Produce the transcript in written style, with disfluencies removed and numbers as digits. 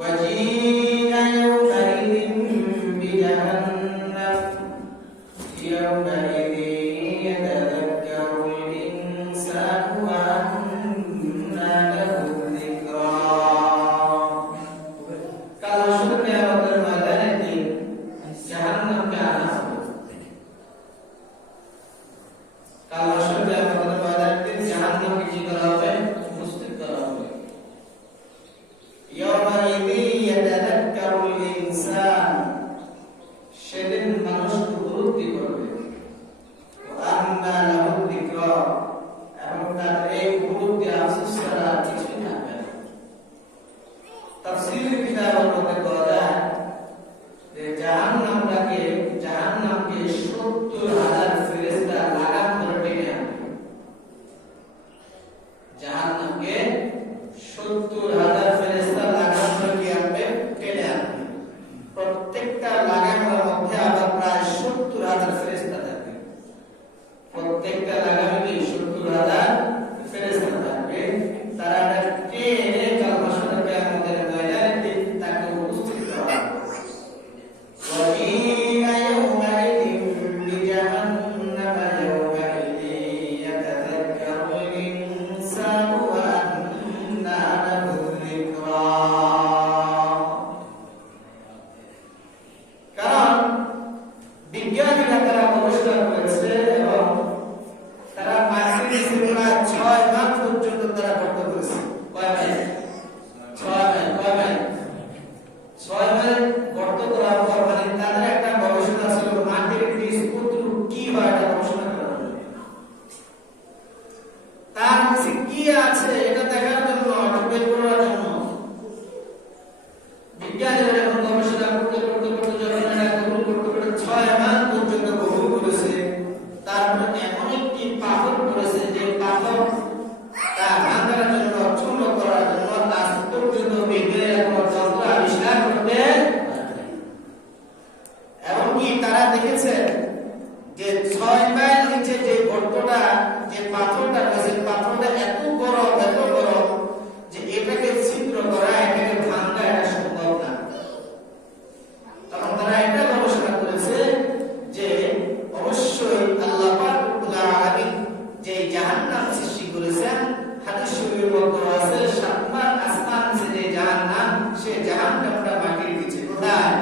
وجيء يومئذ بجهنم يومئذ يتذكر الإنسان وأنى له الذكرى kalau surga pada nanti jahannam ke atas kalau surga pada nanti jahannam ke jikalawe mustik kalawe yawma'idzi yatadhakkarul insan সেদিন মানুষ উপলব্ধি করবে আন্না লাহু যিকরা এবং তার এই উপলব্ধি আফসোস ছাড়া কিছুই থাকবে না তাফসীরের কিতাবের মধ্যে বলা যায় যে জাহান্নামকে ৭০,০০০ ফেরেশতা লাগাম ধরে টেনে আনবে জাহান্নামকে ৭০,০০০ ফেরেশতা লাগাম ধরে কি আনবে টেনে আনবে প্রত্যেকটা লাগামের মধ্যে আবার প্রায় ৭০,০০০ ফেরেশতা থাকবে প্রত্যেকটা লাগামে ৭০,০০০ ফেরেশতা থাকবে তারা টেনে কাল হাসরের কিয়ামতের ময়দানে তাকে উপস্থিত করা হবে وَجِيءَ يَوْمَئِذٍ بِجَهَنَّمَ يَوْمَئِذٍ يَتَذَكَّرُ الْإِنسَانُ وَأَنَّى لَهُ الذِّكْرَى কারণ বিজ্ঞানীরা তারা গবেষণা করেছে এবং তারা মার্কিন প্রায় ৬ মাস পর্যন্ত তারা গর্ত করেছে কয় মাইল ৬ মাইল গর্ত করার পর মানে তাদের একটা গবেষণা ছিল মাটির বীজ কতটুকু কি হয় এটা গবেষণা করা হলো তার নিচে কি আছে এটা দেখার জন্য এটা বের করার জন্য বিজ্ঞানীরা যখন গবেষণা করতে যখন এটা গভীর করতে ৬ মাস পর্যন্ত গভীর করেছে তারপর এমন একটি পাথর করেছে যে পাথর তা ভাঙার জন্য চূর্ণ করার জন্য আজ পর্যন্ত বিজ্ঞানীরা কোনো যন্ত্র আবিষ্কার করতে এমনকি তারা দেখেছে যে ৬ মাইল নিচে যে গর্তটা যে পাথরটা রয়েছে পাথরটা এত গরম যে এটাকে ছিদ্র করা এটাকে ভাঙা এটা সম্ভব না তখন তারা এটা গবেষণা করেছে যে অবশ্যই আল্লাহ পাক রব্বুল আলামিন যে জাহান্নাম সৃষ্টি করেছেন হাদিস শরীফের মধ্যে আছে ৭ আসমান যে জাহান্নাম সে জাহান্নামটা মাটির নিচে কোথায়